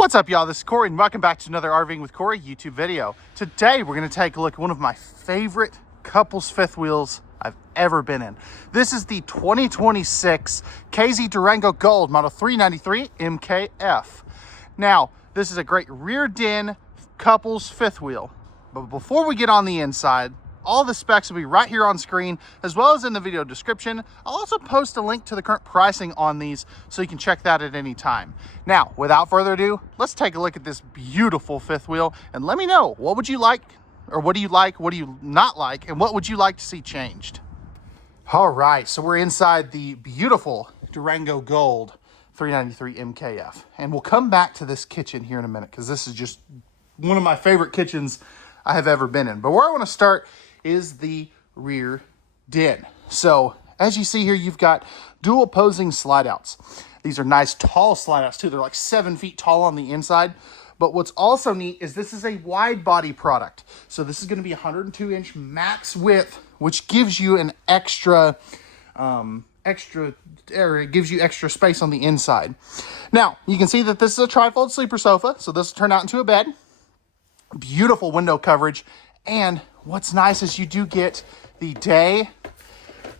What's up, y'all? This is Corey, and welcome back to another RVing with Corey YouTube video. Today, we're going to take a look at one of my favorite couples fifth wheels I've ever been in. This is the 2026 KZ Durango Gold Model 393 MKF. Now, this is a great rear den couples fifth wheel. But before we get on the inside, all the specs will be right here on screen, as well as in the video description. I'll also post a link to the current pricing on these so you can check that at any time. Now, without further ado, let's take a look at this beautiful fifth wheel and let me know, what would you like, or what do you like, what do you not like, and what would you like to see changed? All right, so we're inside the beautiful Durango Gold 393 MKF, and we'll come back to this kitchen here in a minute because this is just one of my favorite kitchens I have ever been in. But where I want to start is the rear den. So as you see here, you've got dual opposing slide outs. These are nice tall slide outs too. They're like 7 feet tall on the inside. But what's also neat is this is a wide body product. So this is going to be 102-inch max width, which gives you an extra it gives you extra space on the inside. Now, you can see that this is a trifold sleeper sofa. So this will turn out into a bed. Beautiful window coverage. And what's nice is you do get the day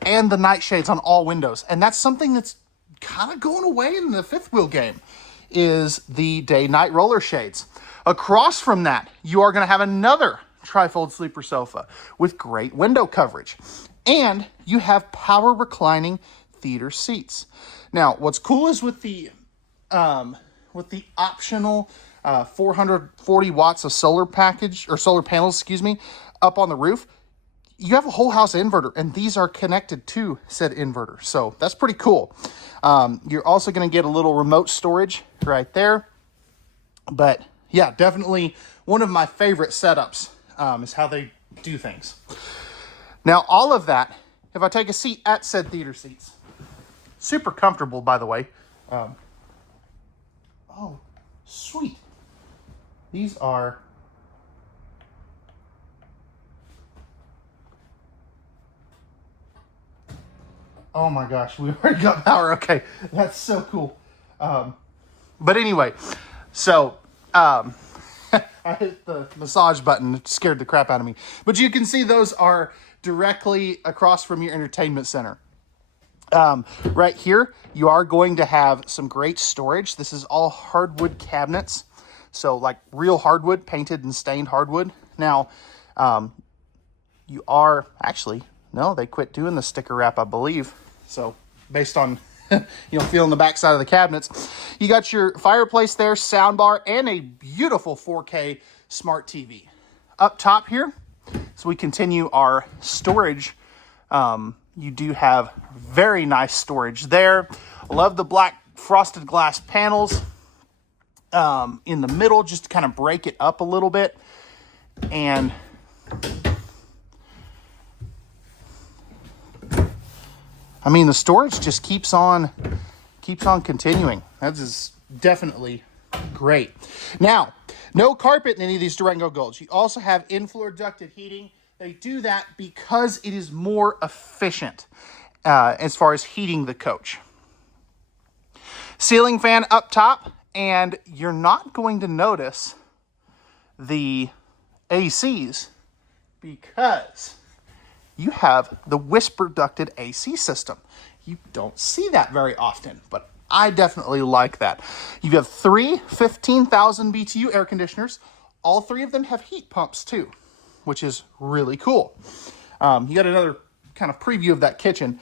and the night shades on all windows. And that's something that's kind of going away in the fifth wheel game, is the day-night roller shades. Across from that, you are going to have another trifold sleeper sofa with great window coverage. And you have power reclining theater seats. Now, what's cool is with the optional 440 watts of solar package, or solar panels, excuse me, up on the roof, you have a whole house inverter, and these are connected to said inverter. So that's pretty cool. You're also going to get a little remote storage right there. But yeah, definitely one of my favorite setups is how they do things. Now, all of that, if I take a seat at said theater seats, super comfortable, by the way. Oh, sweet. These are oh my gosh, we already got power. Okay, that's so cool. But anyway, so I hit the massage button. It scared the crap out of me. But you can see those are directly across from your entertainment center. Right here, you are going to have some great storage. This is all hardwood cabinets. So like real hardwood, painted and stained hardwood. Now, you are actually, no, they quit doing the sticker wrap, I believe. So based on, feeling the backside of the cabinets, you got your fireplace there, sound bar, and a beautiful 4K smart TV. Up top here, so we continue our storage. You do have very nice storage there. I love the black frosted glass panels in the middle, just to kind of break it up a little bit. And I mean, the storage just keeps on continuing. That is definitely great. Now, no carpet in any of these Durango Golds. You also have in-floor ducted heating. They do that because it is more efficient as far as heating the coach. Ceiling fan up top, and you're not going to notice the ACs because you have the whisper ducted AC system. You don't see that very often, but I definitely like that. You have three 15,000 BTU air conditioners. All three of them have heat pumps too, which is really cool. You got another kind of preview of that kitchen.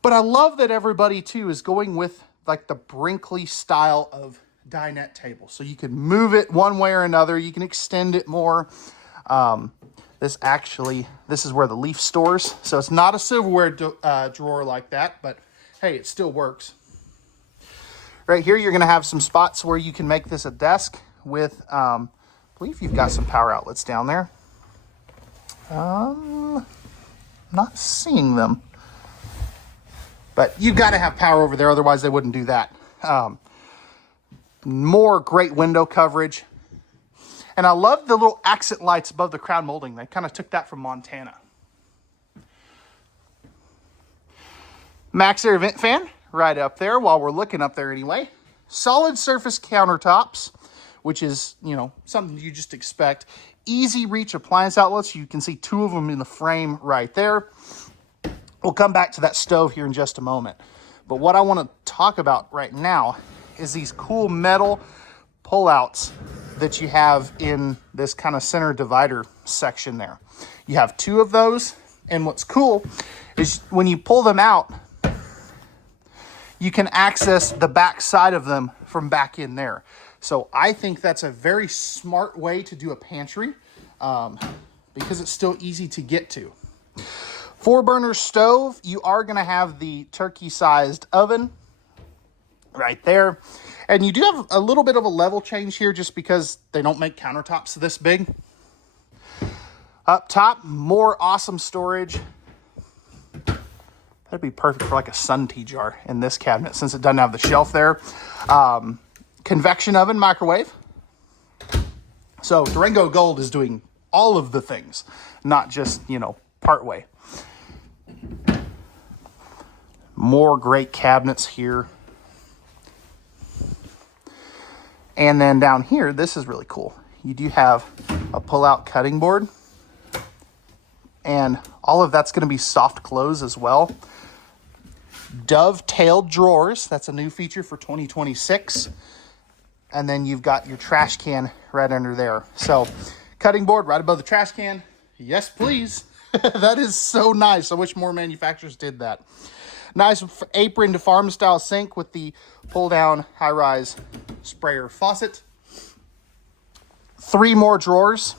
But I love that everybody too is going with like the Brinkley style of dinette table. So you can move it one way or another. You can extend it more. This is where the leaf stores. So it's not a silverware drawer like that, but hey, it still works. Right here, you're going to have some spots where you can make this a desk with, I believe you've got some power outlets down there. Not seeing them. But you've got to have power over there, otherwise they wouldn't do that. More great window coverage. And I love the little accent lights above the crown molding. They kind of took that from Montana. Max Air vent fan right up there while we're looking up there anyway. Solid surface countertops which is, you know, something you just expect. Easy reach appliance outlets. You can see 2 of them in the frame right there. We'll come back to that stove here in just a moment. But what I want to talk about right now is these cool metal pullouts that you have in this kind of center divider section there. You have 2 of those, and what's cool is when you pull them out, you can access the back side of them from back in there. So I think that's a very smart way to do a pantry because it's still easy to get to. 4-burner stove, you are going to have the turkey-sized oven right there. And you do have a little bit of a level change here just because they don't make countertops this big. Up top, more awesome storage. That'd be perfect for like a sun tea jar in this cabinet since it doesn't have the shelf there. Convection oven, microwave. So Durango Gold is doing all of the things, not just, you know, part way. More great cabinets here. And then down here, this is really cool. You do have a pull-out cutting board. And all of that's going to be soft close as well. Dovetailed drawers. That's a new feature for 2026. And then you've got your trash can right under there. So cutting board right above the trash can. Yes, please. That is so nice. I wish more manufacturers did that. Nice apron to farm style sink with the pull down high-rise sprayer faucet. 3 more drawers.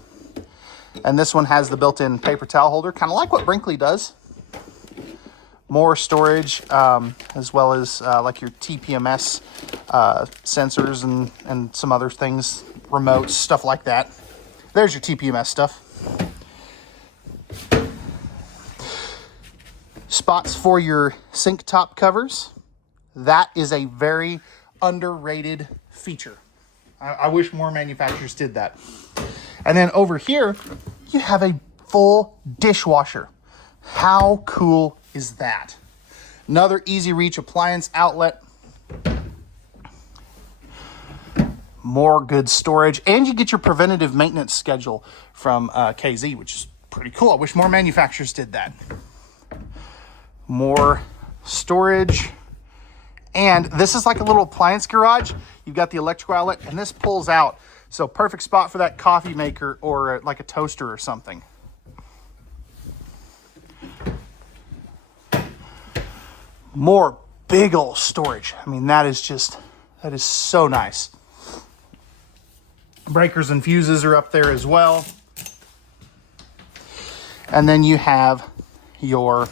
And this one has the built-in paper towel holder, kind of like what Brinkley does. More storage, as well as like your TPMS sensors and some other things, remotes, stuff like that. There's your TPMS stuff. Spots for your sink top covers. That is a very underrated feature. I wish more manufacturers did that. And then over here, you have a full dishwasher. How cool is that? Another easy reach appliance outlet. More good storage. And you get your preventative maintenance schedule from KZ, which is pretty cool. I wish more manufacturers did that. More storage. And this is like a little appliance garage. You've got the electrical outlet, and this pulls out. So perfect spot for that coffee maker or like a toaster or something. More big old storage. I mean, that is so nice. Breakers and fuses are up there as well. And then you have your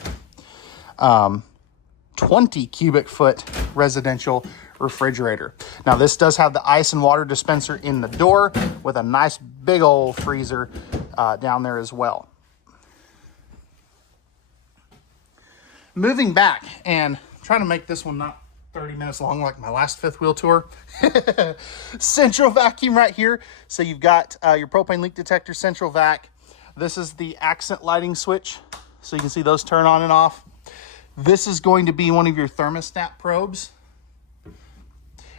20 cubic foot residential refrigerator. Now this does have the ice and water dispenser in the door with a nice big old freezer down there as well. Moving back and trying to make this one not 30 minutes long like my last fifth wheel tour. Central vacuum right here. So you've got your propane leak detector, central vac. This is the accent lighting switch. So you can see those turn on and off. This is going to be one of your thermostat probes.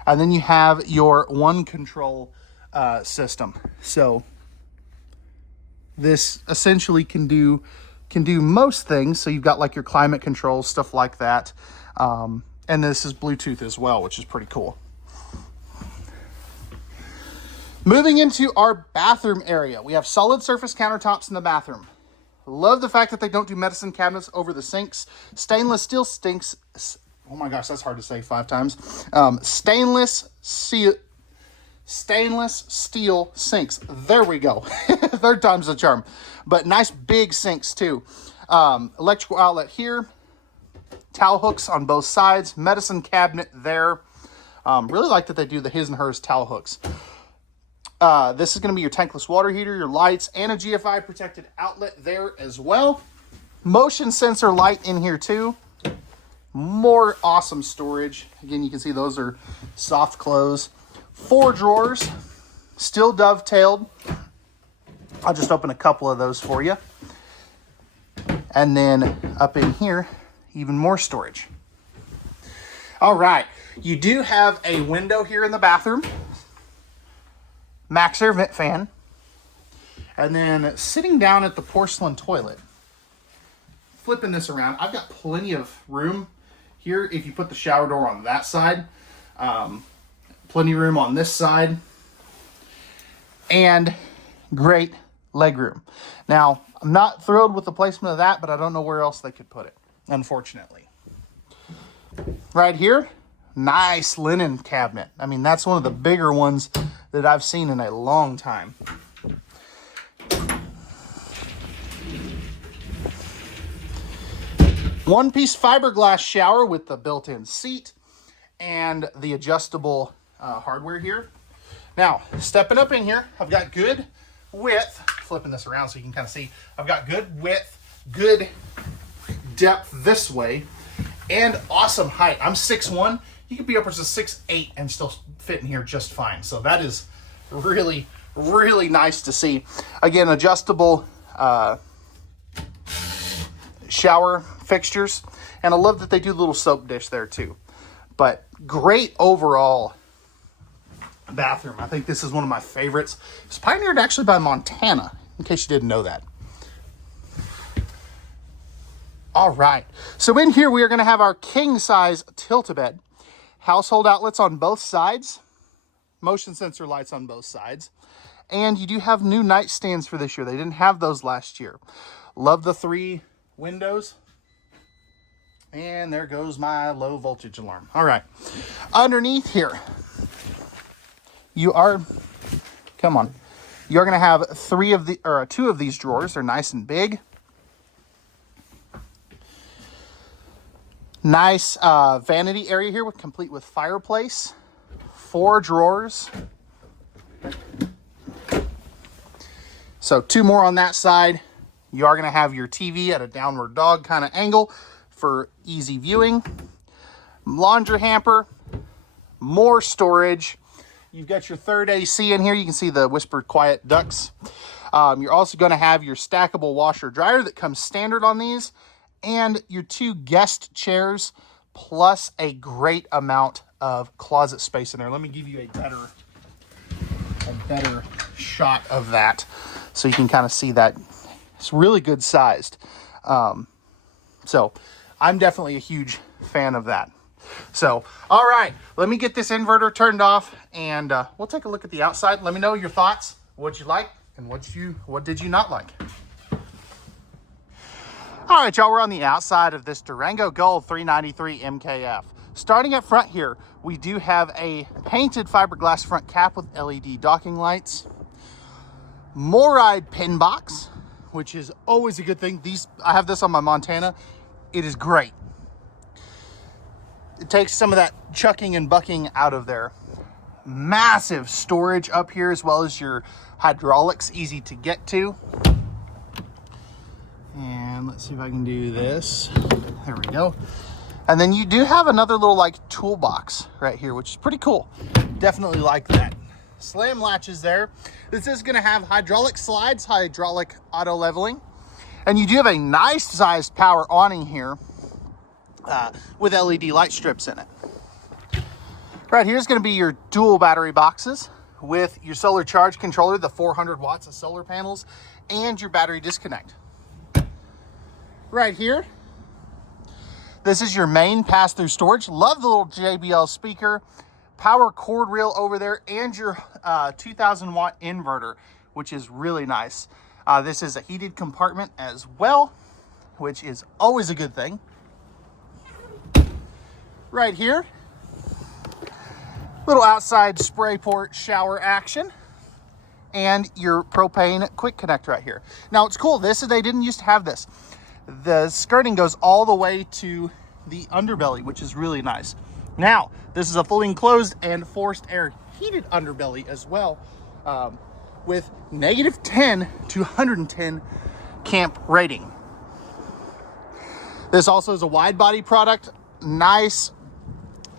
And then you have your one control system. So this essentially can do most things. So you've got like your climate control, stuff like that. And this is Bluetooth as well, which is pretty cool. Moving into our bathroom area, we have solid surface countertops in the bathroom. Love the fact that they don't do medicine cabinets over the sinks. Stainless steel sinks. Oh my gosh, that's hard to say 5 times. Stainless steel sinks. There we go. 3rd time's the charm. But nice big sinks too. Electrical outlet here. Towel hooks on both sides. Medicine cabinet there. Really like that they do the his and hers towel hooks. This is going to be your tankless water heater, your lights, and a GFI protected outlet there as well. Motion sensor light in here too. More awesome storage. Again, you can see those are soft close. 4 drawers, still dovetailed. I'll just open a couple of those for you. And then up in here, even more storage. All right, you do have a window here in the bathroom. max air vent fan. And then sitting down at the porcelain toilet, flipping this around, I've got plenty of room here if you put the shower door on that side. Plenty of room on this side. And great leg room. Now, I'm not thrilled with the placement of that, but I don't know where else they could put it, unfortunately. Right here, nice linen cabinet. I mean, that's one of the bigger ones that I've seen in a long time. One-piece fiberglass shower with the built-in seat and the adjustable hardware here. Now, stepping up in here, I've got good width. Flipping this around so you can kind of see. I've got good width, good depth this way, and awesome height. I'm 6'1". You could be upwards of 6'8" and still fit in here just fine. So that is really, really nice to see. Again, adjustable shower fixtures, and I love that they do a little soap dish there too. But great overall bathroom. I think this is one of my favorites. It's pioneered actually by Montana, in case you didn't know that. All right, so in here we are going to have our king size tilt-a-bed, household outlets on both sides, motion sensor lights on both sides, and you do have new nightstands for this year. They didn't have those last year. Love the 3 windows. And there goes my low voltage alarm. All right. Underneath here, you're going to have 2 of these drawers. They're nice and big. Nice vanity area here, complete with fireplace. 4 drawers. So 2 more on that side. You are going to have your TV at a downward dog kind of angle for easy viewing. Laundry hamper, more storage. You've got your third AC in here. You can see the whispered quiet ducts. You're also going to have your stackable washer dryer that comes standard on these, and your 2 guest chairs, plus a great amount of closet space in there. Let me give you a better shot of that so you can kind of see that. It's really good sized. So I'm definitely a huge fan of that. So, all right, let me get this inverter turned off, and we'll take a look at the outside. Let me know your thoughts, what you like, and what did you not like. All right, y'all, we're on the outside of this Durango Gold 393 MKF. Starting up front here, we do have a painted fiberglass front cap with LED docking lights. Moride pin box, which is always a good thing. I have this on my Montana. It is great. It takes some of that chucking and bucking out of there. Massive storage up here, as well as your hydraulics, easy to get to. And let's see if I can do this. There we go. And then you do have another little toolbox right here, which is pretty cool. Definitely like that. Slam latches there. This is going to have hydraulic slides, hydraulic auto leveling. And you do have a nice sized power awning here with LED light strips in it. Right here is going to be your dual battery boxes with your solar charge controller, the 400 watts of solar panels, and your battery disconnect. Right here, this is your main pass-through storage. Love the little JBL speaker, power cord reel over there, and your 2000 watt inverter, which is really nice. This is a heated compartment as well, which is always a good thing. Right here, little outside spray port shower action, and your propane quick connect right here. Now it's cool, they didn't used to have this. The skirting goes all the way to the underbelly, which is really nice. Now, this is a fully enclosed and forced air heated underbelly as well, with -10 to 110 camp rating. This also is a wide body product. Nice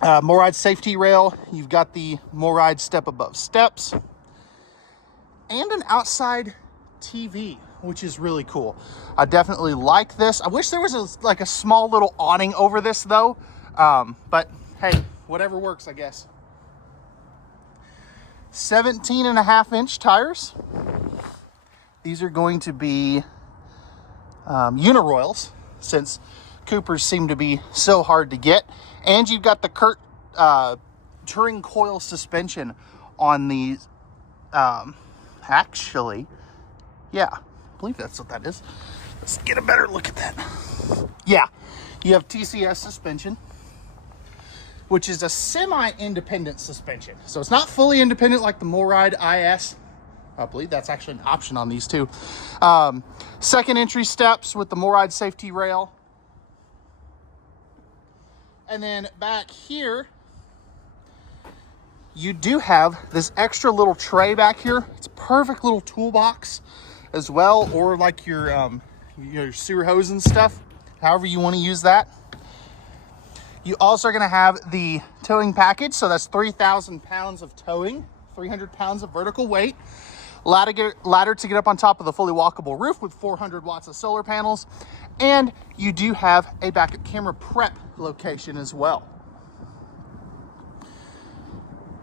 Moride safety rail. You've got the Moride step above steps, and an outside TV, which is really cool. I definitely like this. I wish there was a small little awning over this though, but hey, whatever works, I guess. 17.5-inch tires. These are going to be Uniroyals, since Coopers seem to be so hard to get. And you've got the touring coil suspension on these. Actually, yeah, I believe that's what that is. Let's get a better look at that. Yeah, you have TCS suspension, which is a semi-independent suspension. So it's not fully independent like the MoRide IS. I believe that's actually an option on these too. Second entry steps with the MoRide safety rail. And then back here, you do have this extra little tray back here. It's a perfect little toolbox as well, or like your sewer hose and stuff, however you want to use that. You also are going to have the towing package. So that's 3,000 pounds of towing, 300 pounds of vertical weight, ladder to get up on top of the fully walkable roof with 400 watts of solar panels. And you do have a backup camera prep location as well.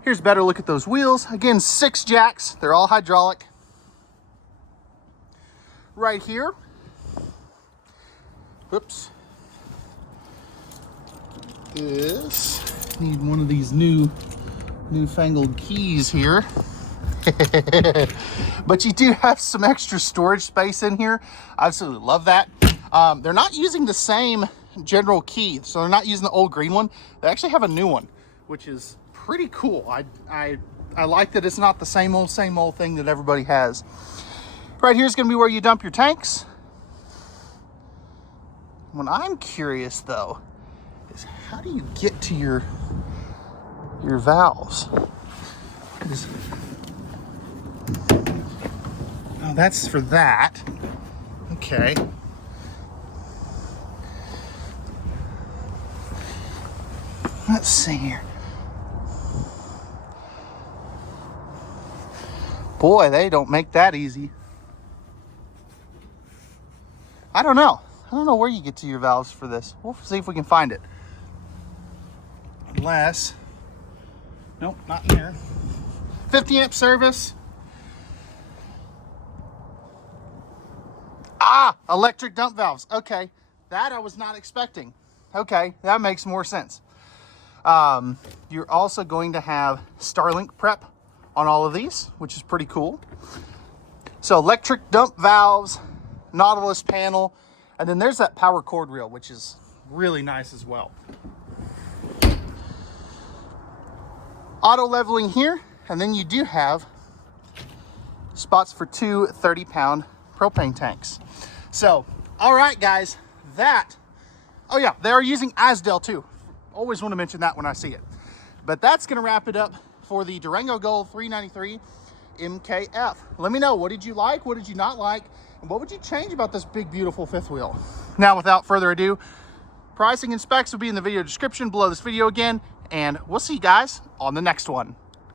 Here's a better look at those wheels. Again, 6 jacks. They're all hydraulic. Right here. Whoops. Need one of these newfangled keys here. But you do have some extra storage space in here. I absolutely love that. They're not using the same general key, so they're not using the old green one. They actually have a new one, which is pretty cool. I like that it's not the same old thing that everybody has. Right here is going to be where you dump your tanks. What I'm curious though is, how do you get to your valves? Oh, that's for that. Okay. Let's see here. Boy, they don't make that easy. I don't know where you get to your valves for this. We'll see if we can find it. Unless, nope, not here. 50 amp service. Electric dump valves. Okay, that I was not expecting. Okay, that makes more sense. You're also going to have Starlink prep on all of these, which is pretty cool. So electric dump valves, Nautilus panel, and then there's that power cord reel, which is really nice as well. Auto leveling here, and then you do have spots for 2 30-pound propane tanks. So, all right, guys, oh yeah, they are using Asdel too. Always want to mention that when I see it. But that's going to wrap it up for the Durango Gold 393 MKF. Let me know, what did you like? What did you not like? And what would you change about this big, beautiful fifth wheel? Now, without further ado, pricing and specs will be in the video description below this video again, and we'll see you guys on the next one.